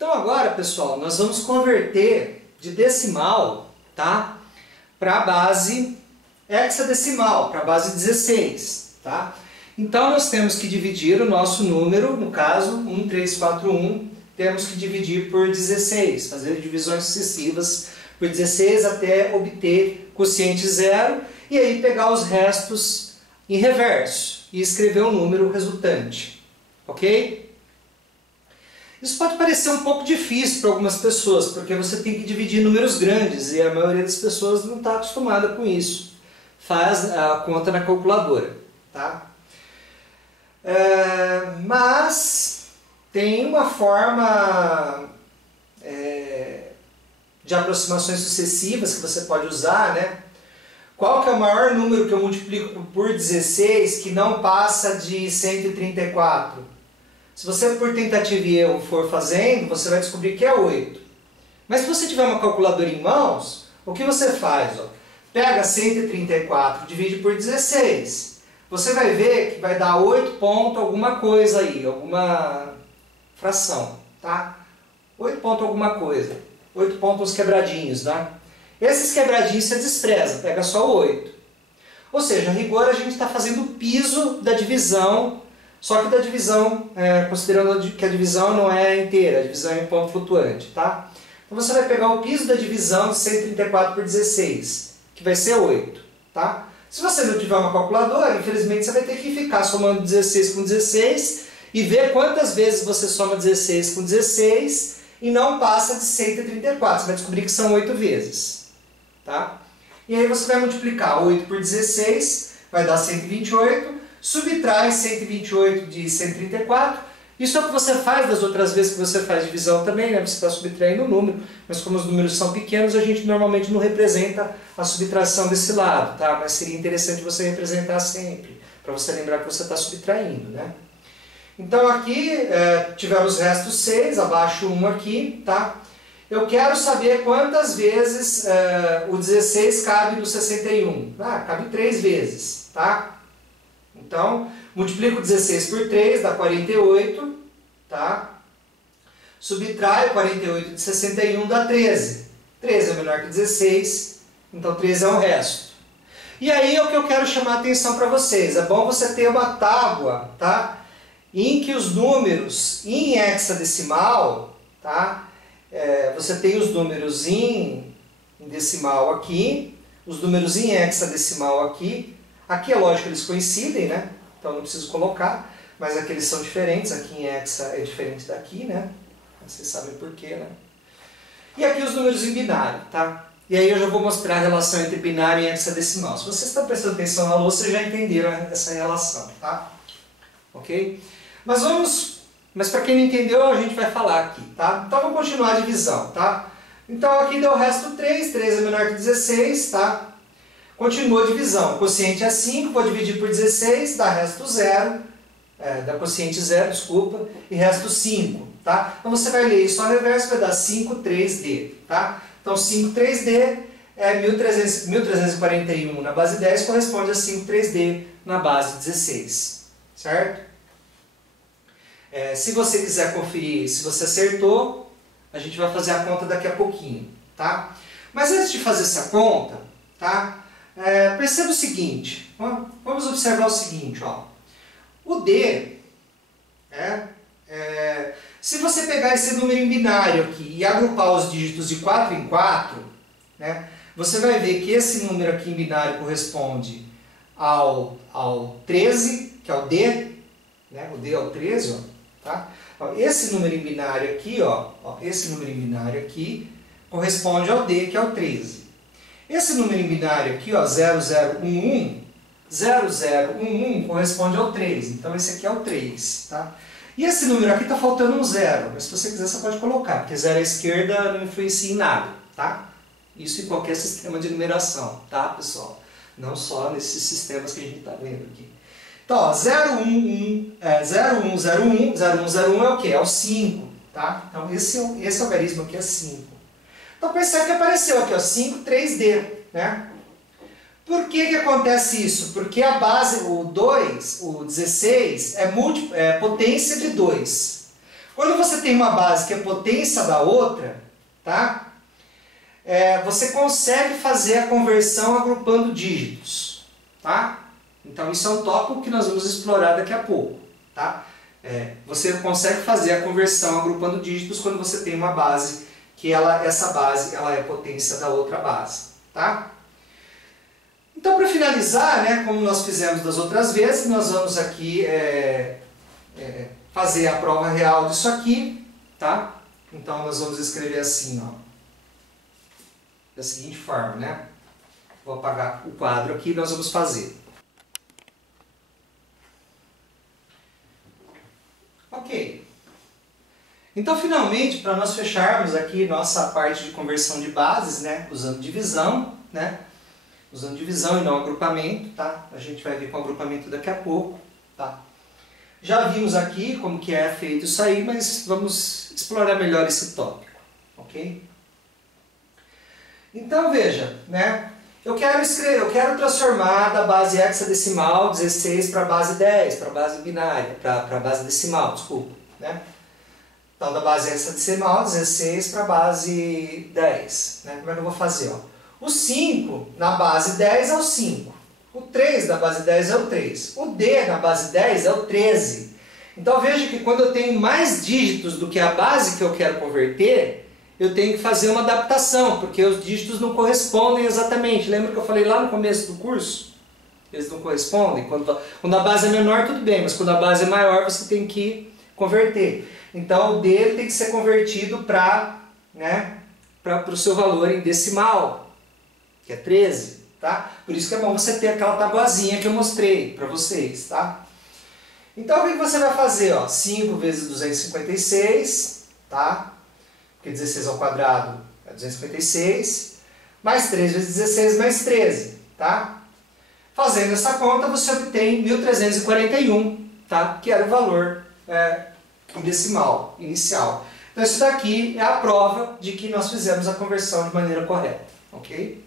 Então agora, pessoal, nós vamos converter de decimal, tá, para a base hexadecimal, para a base 16. Tá? Então nós temos que dividir o nosso número, no caso 1341, temos que dividir por 16, fazer divisões sucessivas por 16 até obter quociente zero e aí pegar os restos em reverso e escrever o número resultante. Ok? Isso pode parecer um pouco difícil para algumas pessoas, porque você tem que dividir números grandes e a maioria das pessoas não está acostumada com isso. Faz a conta na calculadora. Tá? Mas tem uma forma de aproximações sucessivas que você pode usar, né? Qual que é o maior número que eu multiplico por 16 que não passa de 134? Se você por tentativa e erro for fazendo, você vai descobrir que é 8. Mas se você tiver uma calculadora em mãos, o que você faz? Ó? Pega 134, divide por 16. Você vai ver que vai dar 8 ponto alguma coisa aí, alguma fração, tá? 8 ponto alguma coisa. 8 pontos quebradinhos, tá? Esses quebradinhos você despreza, pega só o 8. Ou seja, a rigor a gente está fazendo o piso da divisão, só que da divisão, considerando que a divisão não é inteira, a divisão é em ponto flutuante, tá? Então você vai pegar o piso da divisão de 134 por 16, que vai ser 8, tá? Se você não tiver uma calculadora, infelizmente você vai ter que ficar somando 16 com 16 e ver quantas vezes você soma 16 com 16 e não passa de 134. Você vai descobrir que são 8 vezes. Tá? E aí você vai multiplicar 8 por 16, vai dar 128, subtrai 128 de 134. Isso é o que você faz das outras vezes que você faz divisão também, né? Você está subtraindo o número, mas como os números são pequenos, a gente normalmente não representa a subtração desse lado, tá? Mas seria interessante você representar sempre, para você lembrar que você está subtraindo, né? Então aqui tivemos restos 6, abaixo 1 aqui, tá? Eu quero saber quantas vezes o 16 cabe no 61. Cabe 3 vezes, tá? Então, multiplico 16 por 3, dá 48, tá? Subtraio 48 de 61, dá 13. 13 é menor que 16, então 13 é o resto. E aí é o que eu quero chamar a atenção para vocês. É bom você ter uma tábua, tá? Em que os números em hexadecimal, tá? Você tem os números em decimal aqui, os números em hexadecimal aqui. Aqui é lógico que eles coincidem, né? Então não preciso colocar, mas aqui eles são diferentes, aqui em hexa é diferente daqui, né? Vocês sabem por quê, né? E aqui os números em binário, tá? E aí eu já vou mostrar a relação entre binário e hexadecimal. Se vocês estão prestando atenção na louça, vocês já entenderam essa relação, tá? Ok? Mas para quem não entendeu, a gente vai falar aqui, tá? Então vamos continuar a divisão, tá? Então aqui deu o resto 3, 3 é menor que 16, tá? Continua a divisão, o quociente é 5, vou dividir por 16, dá resto 0, dá quociente 0, desculpa, e resto 5, tá? Então você vai ler isso ao reverso, vai dar 5, 3D, tá? Então 5, 3D é 1341 na base 10, corresponde a 5, 3D na base 16, certo? Se você quiser conferir se você acertou, a gente vai fazer a conta daqui a pouquinho, tá? Mas antes de fazer essa conta, tá? Perceba o seguinte, vamos observar o seguinte, ó. O D, se você pegar esse número em binário aqui e agrupar os dígitos de 4 em 4, né, você vai ver que esse número aqui em binário corresponde ao 13, que é o D, né, o D é o 13, ó, tá? Esse número em binário aqui, esse número em binário aqui corresponde ao D, que é o 13. Esse número em binário aqui, ó, 0011, 0011 corresponde ao 3. Então esse aqui é o 3, tá? E esse número aqui está faltando um 0, mas se você quiser você pode colocar, porque 0 à esquerda não influencia em nada, tá? Isso em qualquer sistema de numeração, tá, pessoal? Não só nesses sistemas que a gente está vendo aqui. Então, ó, 0101 é o quê? É o 5, tá? Então esse algarismo aqui é 5. Então percebe que apareceu aqui, ó, 5, 3D, né? Por que acontece isso? Porque a base, o 2, o 16, é potência de 2. Quando você tem tem uma base que é potência da outra, tá? Você consegue fazer a conversão agrupando dígitos, tá? Então isso é um tópico que nós vamos explorar daqui a pouco, tá? Você consegue fazer a conversão agrupando dígitos quando você tem uma base que essa base ela é potência da outra base, tá? Então, para finalizar, né, como nós fizemos das outras vezes, nós vamos aqui fazer a prova real disso aqui, tá? Então nós vamos escrever assim, ó, da seguinte forma, né? Vou apagar o quadro aqui e nós vamos fazer. Ok. Então, finalmente, para nós fecharmos aqui nossa parte de conversão de bases, né, usando divisão, né? Usando divisão e não agrupamento, tá? A gente vai ver com agrupamento daqui a pouco, tá? Já vimos aqui como que é feito isso aí, mas vamos explorar melhor esse tópico, ok? Então veja, né? Eu quero transformar da base hexadecimal 16 para a base 10, para a base binária, para a base decimal, desculpa, né? Então da base hexadecimal 16 para a base 10, né? Como é que eu vou fazer? Ó? O 5 na base 10 é o 5. O 3 da base 10 é o 3. O D na base 10 é o 13. Então veja que quando eu tenho mais dígitos do que a base que eu quero converter, eu tenho que fazer uma adaptação, porque os dígitos não correspondem exatamente. Lembra que eu falei lá no começo do curso? Eles não correspondem. Quando a base é menor, tudo bem, mas quando a base é maior, você tem que converter. Então o D tem que ser convertido para o seu valor em decimal, que é 13. Tá? Por isso que é bom você ter aquela tabuazinha que eu mostrei para vocês. Tá? Então o que você vai fazer? Ó? 5 vezes 256, tá? Porque 16 ao quadrado é 256, mais 3 vezes 16 mais 13. Tá? Fazendo essa conta você obtém 1341, tá? Que era o valor em decimal inicial. Então isso daqui é a prova de que nós fizemos a conversão de maneira correta. Ok?